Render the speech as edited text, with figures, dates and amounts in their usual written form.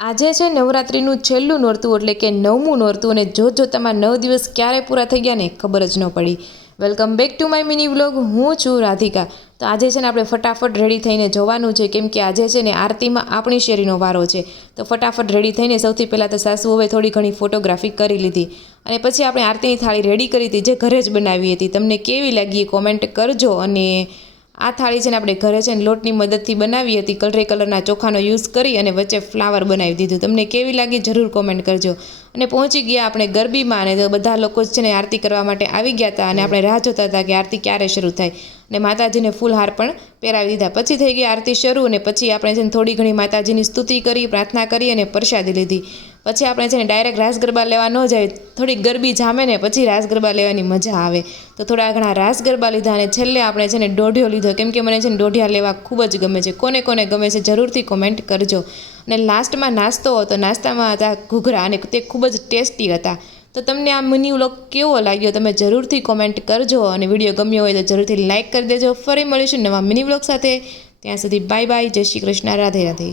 આજે છે નવરાત્રિનું છેલ્લું નોરતું એટલે કે 9મું નોરતું અને જોતજોતામાં 9 દિવસ ક્યારે પૂરા થઈ ગયા ને ખબર જ ન પડી। Welcome back to my mini vlog. હું છું રાધિકા। તો આજે છે ને આપણે ફટાફટ રેડી થઈને જવાનું છે, કેમ કે આજે છે ને આરતીમાં આપણી શેરીનો વારો છે। તો ફટાફટ રેડી થઈને સૌથી પહેલાં તો સાસુઓએ થોડી ઘણી ફોટોગ્રાફી કરી લીધી અને પછી આપણે આરતીની થાળી રેડી કરી હતી, જે ઘરે જ બનાવી હતી। તમને કેવી લાગી એ કોમેન્ટ કરજો। અને આ થાળી છે ને આપણે ઘરે છે ને લોટની મદદથી બનાવી હતી, કલરે કલરના ચોખાનો યુઝ કરી અને વચ્ચે ફ્લાવર બનાવી દીધું। તમને કેવી લાગી જરૂર કોમેન્ટ કરજો। અને પહોંચી ગયા આપણે ગરબીમાં, અને બધા લોકો છે ને આરતી કરવા માટે આવી ગયા હતા અને આપણે રાહ જોતા હતા કે આરતી ક્યારે શરૂ થાય। અને માતાજીને ફૂલહાર પણ પહેરાવી દીધા। પછી થઈ ગઈ આરતી શરૂ અને પછી આપણે છે ને થોડી ઘણી માતાજીની સ્તુતિ કરી, પ્રાર્થના કરી અને પ્રસાદી લીધી। પછી આપણે છે ને ડાયરેક્ટ રાસ ગરબા લેવા ન જાય, થોડીક ગરબી જામે ને પછી રાસ ગરબા લેવાની મજા આવે। તો થોડા ઘણા રાસ ગરબા લીધા અને છેલ્લે આપણે છે ને દોઢિયો લીધો, કેમ કે મને છે ને દોઢિયા લેવા ખૂબ જ ગમે છે। કોને કોને ગમે છે જરૂરથી કોમેન્ટ કરજો। અને લાસ્ટમાં નાસ્તો હતો, નાસ્તામાં હતા ઘૂઘરા અને તે ખૂબ જ ટેસ્ટી હતા। તો તમને આ મિની વ્લોગ કેવો લાગ્યો તમે જરૂરથી કોમેન્ટ કરજો, અને વિડીયો ગમ્યો હોય તો જરૂરથી લાઇક કરી દેજો। ફરી મળીશું નવા મિની વ્લોગ સાથે। ત્યાં સુધી બાય બાય, જય શ્રી કૃષ્ણ, રાધે રાધે।